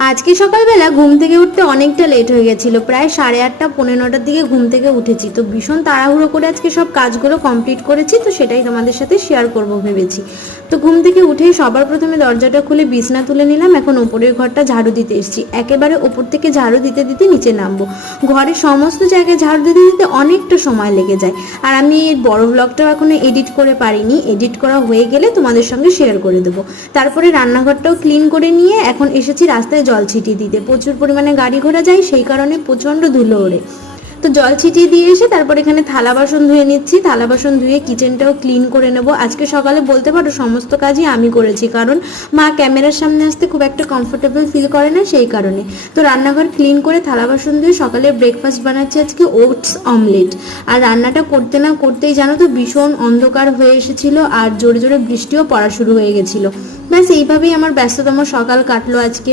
আজকে সকালবেলা ঘুম থেকে উঠতে অনেকটা লেট হয়ে গেছিলো, প্রায় 8:30 পৌনে 9টার দিকে ঘুম থেকে উঠেছি। তো ভীষণ তাড়াহুড়ো করে আজকে সব কাজগুলো কমপ্লিট করেছি, তো সেটাই তোমাদের সাথে শেয়ার করব ভেবেছি। তো ঘুম থেকে উঠেই সবার প্রথমে দরজাটা খুলে বিছনা তুলে নিলাম। এখন ওপরের ঘরটা ঝাড়ু দিতে এসেছি, একেবারে ওপর থেকে ঝাড়ু দিতে দিতে নিচে নামবো। ঘরের সমস্ত জায়গায় ঝাড়ু দিতে দিতে অনেকটা সময় লেগে যায়। আর আমি এই বড় ব্লগটাও এখনো এডিট করে পারিনি, এডিট করা হয়ে গেলে তোমাদের সঙ্গে শেয়ার করে দেবো। তারপরে রান্নাঘরটাও ক্লিন করে নিয়ে এখন এসেছি রাস্তায় জল ছিটিয়ে দিতে। প্রচুর পরিমাণে গাড়ি ঘোড়া যায়, সেই কারণে প্রচণ্ড ধুলো ওড়ে। তো জল ছিটিয়ে দিয়ে এসে তারপর এখানে থালা বাসন ধুয়ে নিচ্ছি। থালা বাসন ধুয়ে কিচেনটাও ক্লিন করে নেব। আজকে সকালে বলতে পারো সমস্ত কাজই আমি করেছি, কারণ মা ক্যামেরার সামনে আসতে খুব একটা কমফোর্টেবল ফিল করে না, সেই কারণে। তো রান্নাঘর ক্লিন করে থালা বাসন ধুয়ে সকালে ব্রেকফাস্ট বানাচ্ছি আজকে ওটস অমলেট। আর রান্নাটা করতে না করতেই জানো তো ভীষণ অন্ধকার হয়ে এসেছিল, আর জোরে জোরে বৃষ্টিও পড়া শুরু হয়ে গেছিলো। ব্যাস এইভাবেই আমার ব্যস্ততম সকাল কাটলো আজকে।